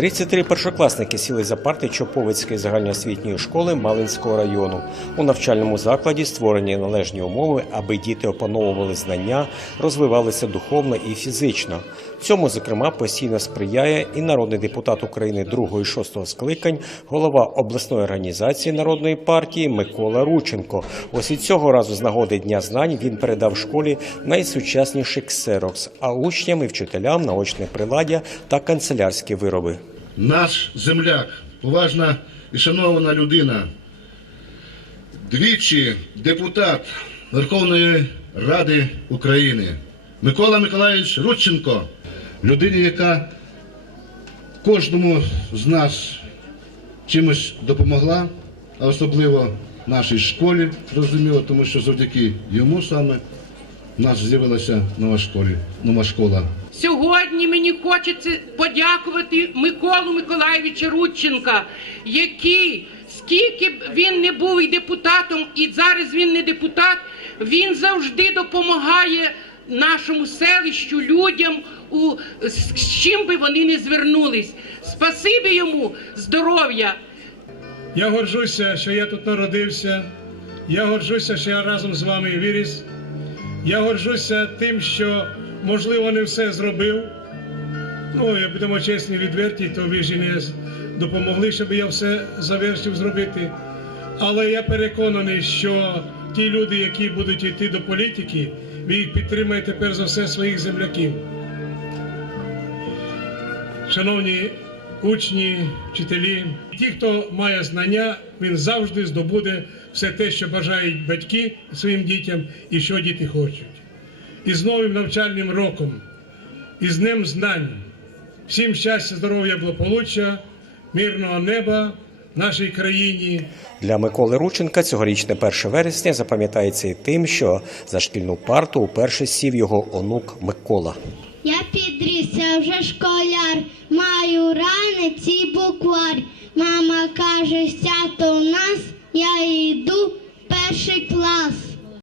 33 першокласники сіли за парти Чоповицької загальноосвітньої школи Малинського району. У навчальному закладі створені належні умови, аби діти опановували знання, розвивалися духовно і фізично. Цьому, зокрема, постійно сприяє і народний депутат України 2 і 6 скликань, голова обласної організації народної партії Микола Рученко. Ось і цього разу з нагоди Дня знань він передав школі найсучасніший ксерокс, а учням і вчителям наочне приладдя та канцелярські вироби. Наш земляк, поважна і шанована людина, двічі депутат Верховної Ради України Микола Миколаївич Рудченко, людина, яка кожному з нас чимось допомогла, а особливо нашій школі, зрозуміло, тому що завдяки йому саме нас з'явилася нова школа, нова школа Сьогодні мені хочеться подякувати Миколу Миколаєвичу Рудченка, який, скільки б він не був і депутатом, і зараз він не депутат, він завжди допомагає нашому селищу, людям, у, з з чим би вони не звернулись. Спасибі йому, здоров'я, Я горжуся, що я тут народився. Я горжуся, що я разом з вами виріс. Я горжуся тим, що, можливо, не все зробив. Ну, як будемо чесні, відверті, то ви ж не допомогли, щоб я все завершив зробити. Але я переконаний, що ті люди, які будуть йти до політики, ви їх підтримаєте перш за все своїх земляків. Шановні учні, вчителі, ті, хто має знання, він завжди здобуде все те, що бажають батьки своїм дітям і що діти хочуть. І з новим навчальним роком, і з Днем знань. Всім щастя, здоров'я, благополуччя, мирного неба нашій країні. Для Миколи Рученка цьогорічне 1 вересня запам'ятається і тим, що за шкільну парту уперше сів його онук Микола. Я підріс, я вже школяр, Мама каже, свято у нас,